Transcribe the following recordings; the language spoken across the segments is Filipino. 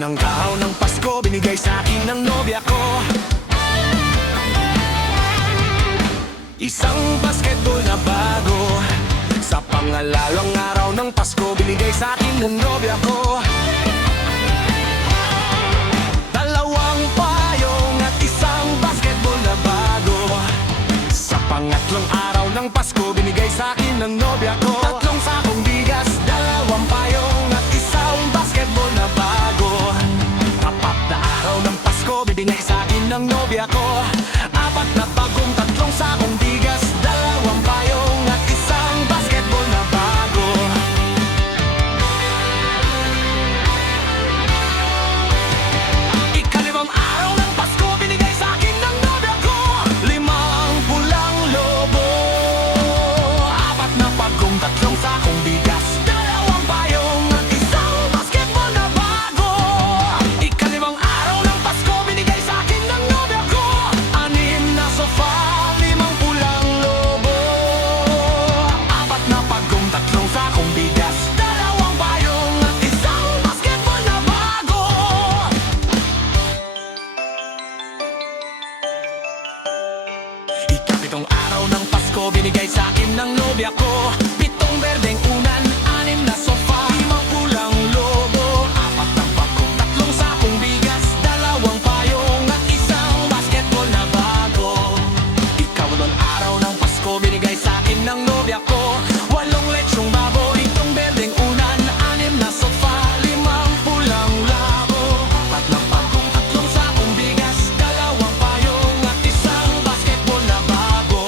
unang araw ng Pasko, binigay sa akin ng nobya ko isang basketball na bago. Sa pangalalong araw ng Pasko, binigay sa akin ng nobya ko dalawang payong at isang basketball na bago. Sa pangatlong araw ng Pasko, binigay sa akin ng nobya ko tatlong sakong bigas, dalawang payong at isang basketball na bago. Apat na araw ng Pasko, binigay sa akin ng nobya ko apat na bagong, tatlong sakong bigas, dalawang payong at isang basketball na bago. Ikalimang araw ng Pasko, binigay sa akin ng nobya ko limang pulang lobo, apat na bagong, tatlong sakong bigas, dalawang payong at isang basketball na bago. Ikalimang araw ng Pasko, binigay sa akin ng nobya ko anim na sofa, limang pulang lobo, apat na bagong, tatlong sakong bigas, dalawang payong at isang basketball na bago. Ikapitong araw ng Pasko, binigay sa akin ng nobya ko pitong berdeng unan, anim na sofa, limang pulang lobo, apat na bagong, tatlong sakong bigas, dalawang payong at isang basketball na bago. Ikawalong araw ng Pasko, binigay sa akin ng nobya ko walong lechong baboy, pitong berdeng unan, anim na sofa, limang pulang labo, apat na bagong, tatlong sakong bigas, dalawang payong at isang basketball na bago.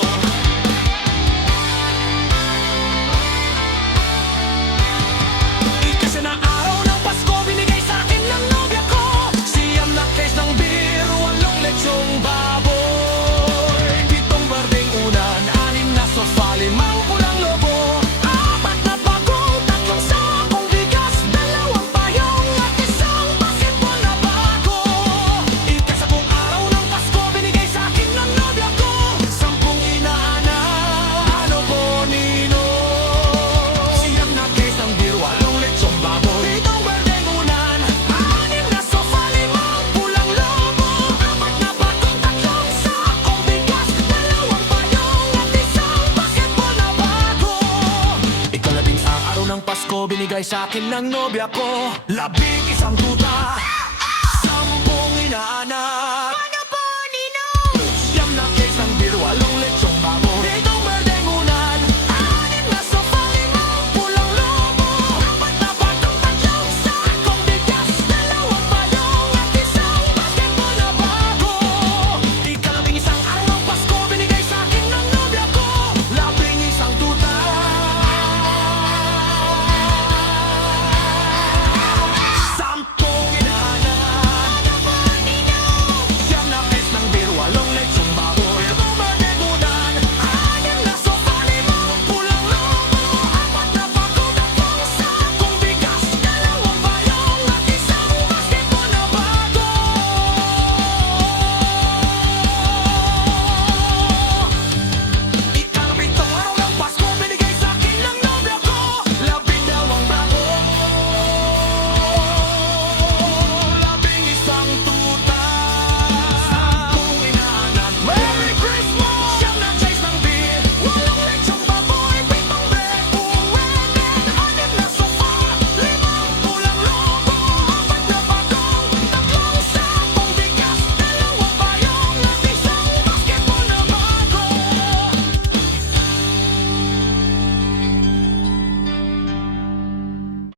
Ikasi na araw ng Pasko, binigay sa akin ng nobya ko siyam na case ng beer, walong lechong baboy, pitong berdeng unan, anim na sofa, limang pulang lobo, apat na bagong, tatlong sakong bigas, dalawang payong at isang basketball na bago. Ikasapung araw ng Pasko, binigay sa akin ng nobya ko sampung inaanak, ano bonino, siyam na case ng beer, walong lechong baboy, pitong berdeng unan, anim na sofa, limang pulang lobo, apat na bagong, tatlong sakong bigas, dalawang payong at isang basketball na bago. Ikalabing araw ng Pasko, binigay sa akin ng nobya ko labing isang tuta,